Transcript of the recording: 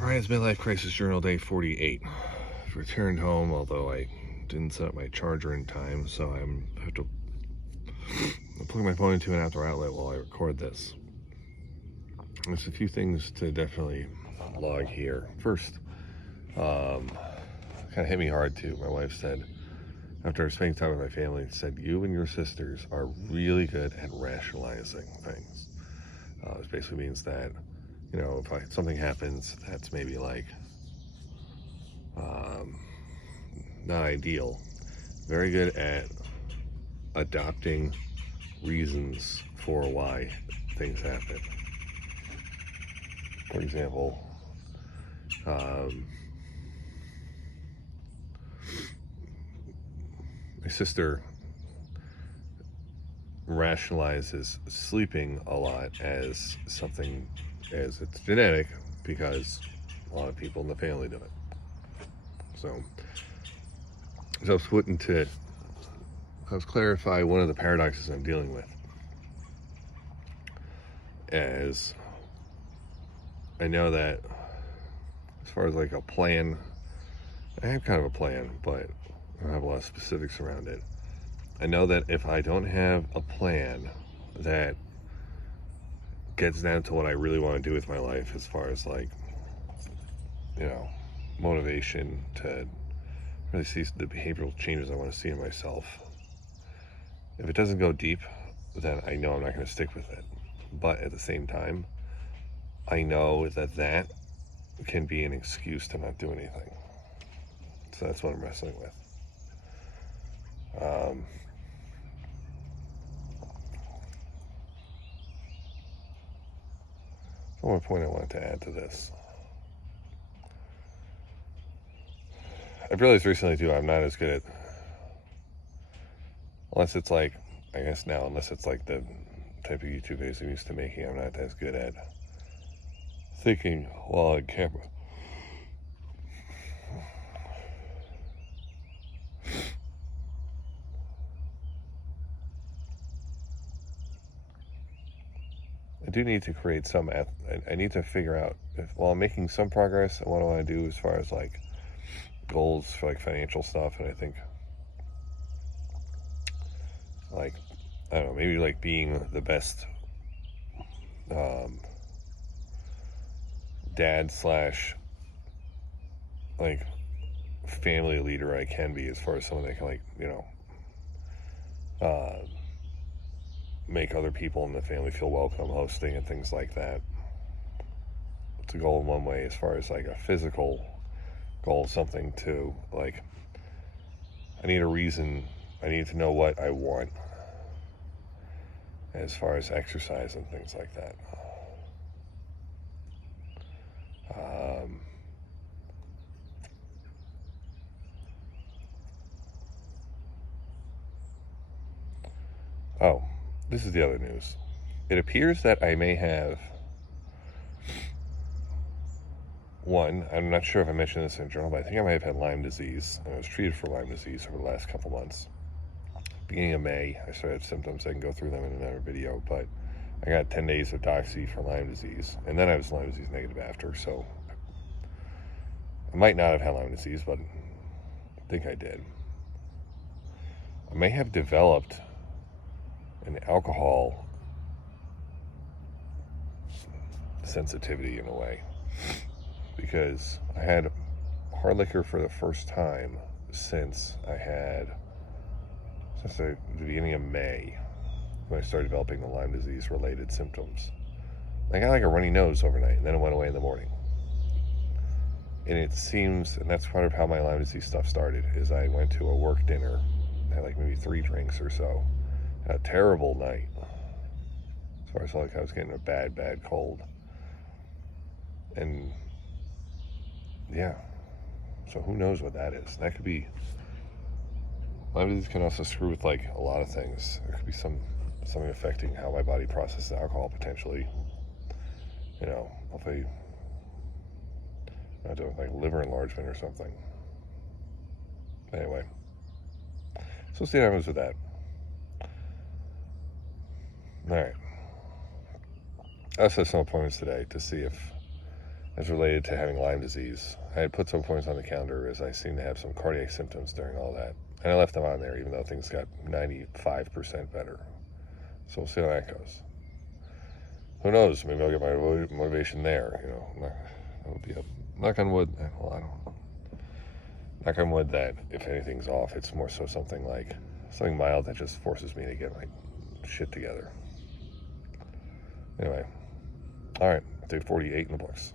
Ryan's Midlife Crisis Journal, day 48. I've returned home, although I didn't set up my charger in time, so I have to plug my phone into an outdoor outlet while I record this. There's a few things to definitely log here. First, kind of hit me hard too. My wife said, after spending time with my family, said, you and your sisters are really good at rationalizing things. Which basically means that, if something happens that's maybe like not ideal, very good at adopting reasons for why things happen. For example, my sister rationalizes sleeping a lot as something, as it's genetic, because a lot of people in the family do it. So let's clarify one of the paradoxes I'm dealing with. As I know that as far as like a plan, I have kind of a plan, but I don't have a lot of specifics around it. I know that if I don't have a plan that gets down to what I really want to do with my life, as far as like, motivation to really see the behavioral changes I want to see in myself, if it doesn't go deep, then I know I'm not going to stick with it. But at the same time, I know that can be an excuse to not do anything. So that's what I'm wrestling with. One point I wanted to add to this. I've realized recently too, I'm not as good at, unless it's like the type of YouTube videos I'm used to making, I'm not as good at thinking while on camera. I do need to create I need to figure out, while I'm making some progress, what I want to do as far as like goals for like financial stuff. And I think like, I don't know, maybe like being the best dad / like family leader I can be, as far as someone that can like, make other people in the family feel welcome, hosting and things like that. It's a goal in one way. As far as like a physical goal, something to like, I need to know what I want as far as exercise and things like that. Oh, this is the other news. It appears that I may have I'm not sure if I mentioned this in the journal, but I think I might have had Lyme disease. I was treated for Lyme disease over the last couple months. Beginning of May, I started symptoms. I can go through them in another video, but I got 10 days of doxy for Lyme disease, and then I was Lyme disease negative after, so I might not have had Lyme disease, but I think I did. I may have developed an alcohol sensitivity in a way, because I had hard liquor for the first time since the beginning of May, when I started developing the Lyme disease related symptoms. I got like a runny nose overnight, and then it went away in the morning. And it seems, and that's part of how my Lyme disease stuff started, is I went to a work dinner, had like maybe 3 drinks or so, had a terrible night. As far as like I was getting a bad cold. And yeah, so who knows what that is. That could be, Lyme disease can also screw with like a lot of things. There could be something affecting how my body processes alcohol, potentially. If I do like liver enlargement or something. Anyway, so we'll see what happens with that. All right. I also have some appointments today to see if is related to having Lyme disease. I had put some points on the calendar as I seemed to have some cardiac symptoms during all that. And I left them on there even though things got 95% better. So we'll see how that goes. Who knows? Maybe I'll get my motivation there. That would be a knock on wood. Well, I don't know. Knock on wood that if anything's off, it's more so something mild that just forces me to get my shit together. Anyway, all right, day 48 in the books.